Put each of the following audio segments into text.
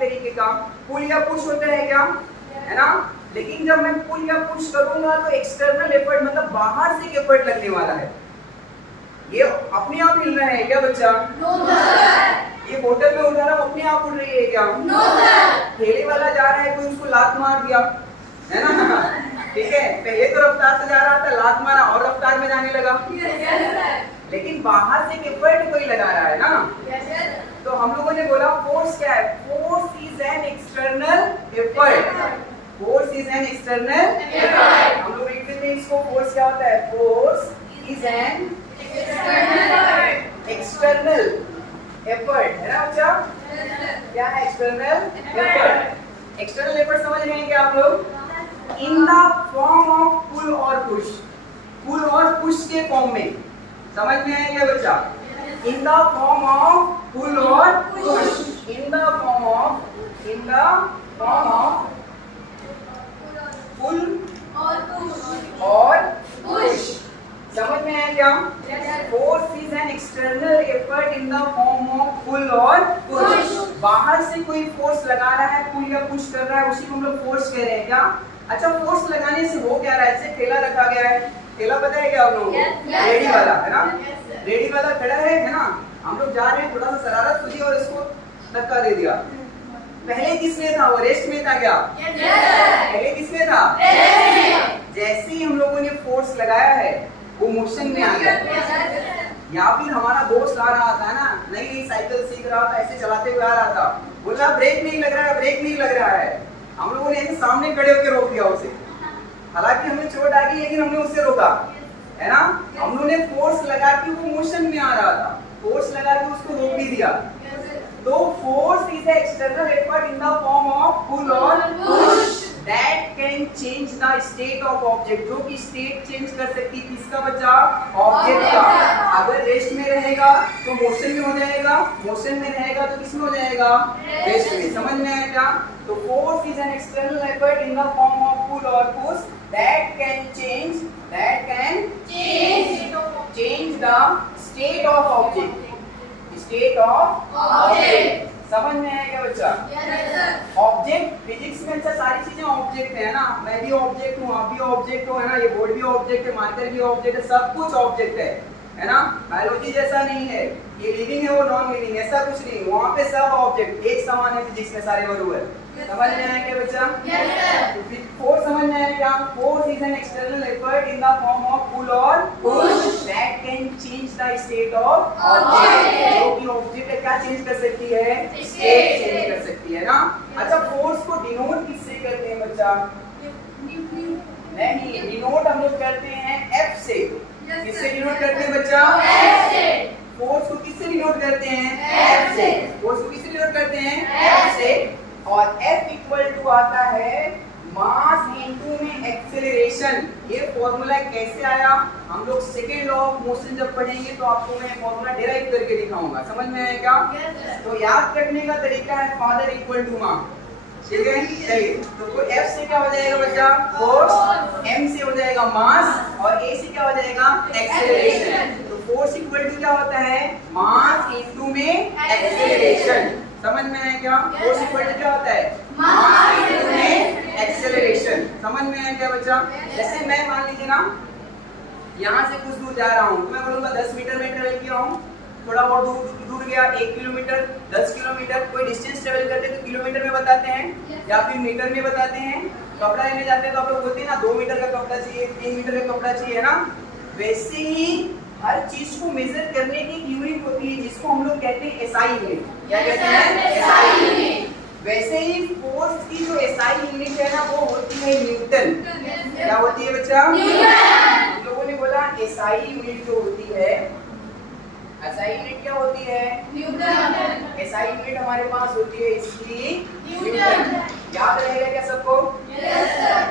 तरीके का। पुल या पुश होता है क्या, है ना। लेकिन जब मैं पुल या पुश करूंगा तो एक्सटर्नल एफर्ट मतलब बाहर से एफर्ट लगने वाला है। ये अपने आप हिल रहा है क्या बच्चा? No sir. ये बोतल में उठा रहा हूं अपने आप उड़ रही है क्या? No sir. ठेले वाला जा रहा है, कोई उसको लात मार दिया, है ना। ठीक है, पहले तो रफ्तार से जा रहा था, लात मारा और रफ्तार में जाने लगा। लेकिन बाहर से एफर्ट कोई लगा रहा है ना। तो हम लोगों ने बोला फोर्स क्या है? Force is an external effort. Force is an external effort. हम लोग लिखते थे इसको, फोर्स क्या होता है? Force is an external effort, है ना बच्चा। क्या है एक्सटर्नल एफर्ट? एक्सटर्नल एफर्ट समझ रहे हैं क्या आप लोग? इन द फॉर्म ऑफ पुल और पुश। पुल और पुश के फॉर्म में, समझ में आया क्या बच्चा? In the form of pull और push. In the form of pull और पुश। समझ में आया क्या? Force is an external effort in the form of pull और पुश। बाहर से कोई फोर्स लगा रहा है, पुल या पुश कर रहा है, उसी को हम लोग फोर्स कह रहे हैं क्या? अच्छा, फोर्स लगाने से हो क्या रहा है? जैसे ठेला रखा गया है, ठेला पता है क्या आप लोगों को? रेडी वाला, है ना। रेडी वाला खड़ा है ना। हम लोग जा रहे हैं, थोड़ा सा शरारत हुई और इसको धक्का दे दिया। पहले किसमें था वो? रेस्ट में था क्या? पहले किसमें था? जैसे ही हम लोगों ने फोर्स लगाया है वो मोशन में आ गया। या फिर हमारा दोस्त आ रहा था ना, नई नई साइकिल सीख रहा था, ऐसे चलाते हुए आ रहा था, बोला ब्रेक नहीं लग रहा है, ब्रेक नहीं लग रहा है। हम लोगों ने ऐसे सामने खड़े होकर रोक दिया उसे। हालांकि हमें चोट आ गई लेकिन हमने उससे रोका, है ना। हम लोगों ने फोर्स लगा के वो मोशन में आ रहा था, फोर्स लगा के उसको रोक भी दिया। तो force is external effort in the form of pull और push that can change the state of object. जो कि स्टेट चेंज कर सकती है किसका बच्चा? ऑब्जेक्ट का। अगर रेस्ट में रहेगा तो मोशन में हो जाएगा, मोशन में रहेगा तो किसमें हो जाएगा? रेस्ट में। समझ में आया क्या? तो force is an external effort in the form of pull और push that can change the state of object. State of object. समझ में आया क्या बच्चा? ऑब्जेक्ट फिजिक्स में अच्छा सारी चीजें ऑब्जेक्ट है ना। मैं भी ऑब्जेक्ट हूँ, आप भी ऑब्जेक्ट हो, है ना। ये बोर्ड भी ऑब्जेक्ट है, मार्कर भी ऑब्जेक्ट है, सब कुछ ऑब्जेक्ट है ना। बायोलॉजी जैसा नहीं है, ये लिविंग है वो नॉन लिविंग, ऐसा कुछ नहीं। वहाँ पे सब ऑब्जेक्ट एक समान है फिजिक्स में, सारे बराबर। समझ में आया क्या बच्चा? फोर्स समझ में आया क्या? Force is an external effort in the form of pull और push that can change the state of object. जो कि ऑब्जेक्ट क्या चेंज कर सकती है? स्टेट चेंज कर सकती है ना। अच्छा, फोर्स को डिनोट किससे करते हैं बच्चा? नहीं, डिनोट हम लोग करते हैं एफ से। किससे डिनोट करते हैं बच्चा? एफ से। फोर्स को किससे डिनोट करते हैं? एफ से। फोर्स को किससे डिनोट करते हैं? एफ से। और F इक्वल टू आता है मास इनटू में एक्सेलरेशन। ये फॉर्मूला कैसे आया? हम लोग सेकेंड लॉ ऑफ मोशन जब पढ़ेंगे तो आपको मैं फॉर्मूला डिराइव करके दिखाऊंगा। समझ में आया क्या? तो याद रखने का तरीका है फादर इक्वल टू मास। ठीक है, चलिए। तो F से क्या हो जाएगा बच्चा? फोर्स। M से हो जाएगा मास और A से क्या हो जाएगा? एक्सेलरेशन। तो फोर्स इक्वल टू क्या होता है? मास इनटू में एक्सेलरेशन। समझ में आया क्या? फोर्स इक्वल टू क्या होता है? मास इनटू में एक्सेलरेशन। समझ में आया क्या बच्चा? जैसे मैं मान लीजिए ना, यहाँ से कुछ दूर जा रहा हूँ तो मैं बोलूँगा 10 मीटर में ट्रेवल किया हूँ। थोड़ा और दूर गया 1 किलोमीटर, 10 किलोमीटर। कोई डिस्टेंस ट्रेवल करते हैं तो किलोमीटर में बताते हैं या फिर मीटर में बताते हैं। कपड़ा लेने जाते हैं तो आप लोग बोलते हैं ना 2 मीटर का कपड़ा चाहिए, 3 मीटर का कपड़ा चाहिए, है ना। वैसे ही हर चीज को मेजर करने की एक यूनिट होती है जिसको हम लोग कहते हैं एसआई यूनिट। क्या कहते हैं? SI unit. वैसे ही फोर्स की जो एसआई यूनिट है ना वो होती है न्यूटन। क्या होती है बच्चा? न्यूटन। हम लोगों ने बोला एसआई यूनिट जो होती है, एसआई यूनिट क्या होती है? न्यूटन। एसआई यूनिट हमारे पास होती है इसकी न्यूटन। याद रहेगा क्या सबको? Yes sir.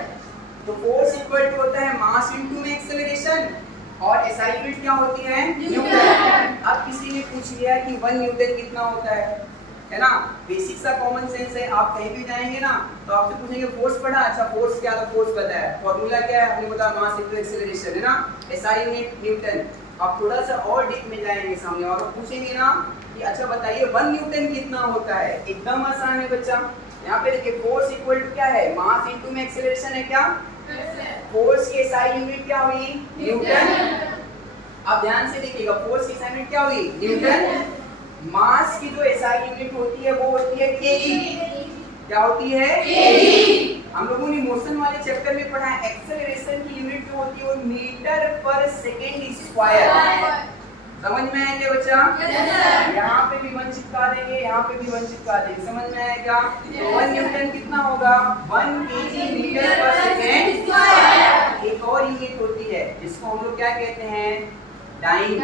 तो फोर्स इक्वल टू होता है मास इनटू में एक्सेलरेशन और एसआई यूनिट क्या होती है? न्यूटन। अब किसी ने पूछ लिया कि 1 न्यूटन कितना होता है ना। बेसिक सा कॉमन सेंस है। आप कहीं भी जाएंगे ना तो आपसे पूछेंगे फोर्स पढ़ा? अच्छा, फोर्स क्या था? फोर्स पता है। फॉर्मूला क्या है? हमने बताया मास इनटू एक्सेलरेशन, है ना। SI unit Newton. आप थोड़ा सा और डीप में जाएंगे सामने और पूछेंगे ना होती है। अच्छा बताइए 1 न्यूटन कितना होता है? एकदम आसान है बच्चा। यहाँ पे देखिए फोर्स इक्वल टू क्या है? मास इनटू में एक्सेलरेशन है क्या? फोर्स की एसआई यूनिट क्या हुई? न्यूटन। अब ध्यान से देखिएगा, फोर्स की एसआई यूनिट क्या हुई? न्यूटन। मास की जो एसआई यूनिट होती है वो होती है केजी। क्या होती है? केजी। हम लोगों ने मोशन वाले चैप्टर में पढ़ा है एक्सेलरेशन की यूनिट जो होती है वो मीटर पर सेकेंड स्क्वायर। समझ में आया क्या बच्चा? यहाँ पे भी 1 चिपका देंगे, यहाँ पे भी 1 चिपका देंगे। समझ में आया क्या? 1 न्यूटन कितना होगा? 1 केजी मीटर पर सेकेंड स्क्वायर। एक और यूनिट होती है जिसको हम लोग क्या कहते हैं? डाइन।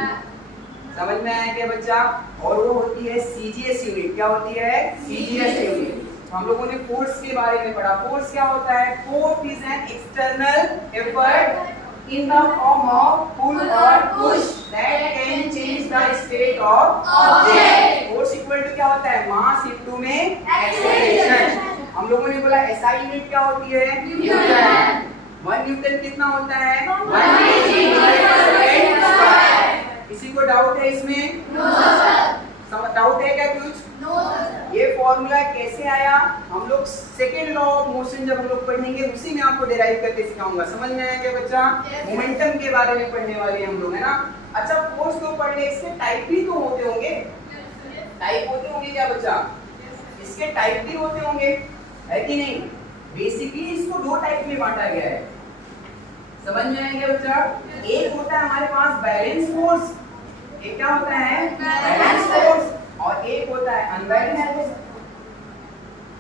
समझ में आया क्या बच्चा? और वो होती है सीजीएस यूनिट। क्या होती है? CGS unit. हम लोगों ने फोर्स के बारे में पढ़ा। फोर्स क्या होता है? Force is an external effort in the form of pull or push that can change the state of object. Force equal to क्या होता है? Mass into में acceleration. हम लोगों ने बोला SI यूनिट क्या होती है? न्यूटन। 1 न्यूटन कितना होता है? 1 kg मीटर पर सेकंड स्क्वायर। किसी को डाउट है इसमें? No sir. डाउट है क्या कुछ? No sir. ये फॉर्मूला कैसे आया? हम लोग सेकेंड लॉ ऑफ मोशन जब हम लोग पढ़ेंगे उसी में आपको डिराइव करके सिखाऊंगा। समझ में आया क्या बच्चा? मोमेंटम के बारे में पढ़ने वाले हम लोग, है ना? अच्छा फोर्स तो पढ़ ले, इसके टाइप भी तो होते होंगे। टाइप होते होंगे क्या बच्चा? इसके टाइप भी होते होंगे, है कि नहीं? बेसिकली इसको 2 टाइप में बांटा गया है। समझ में आया क्या बच्चा? एक होता है हमारे पास बैलेंस फोर्स। एक क्या होता है? Balance force. और एक होता है अनबैलेंस फोर्स।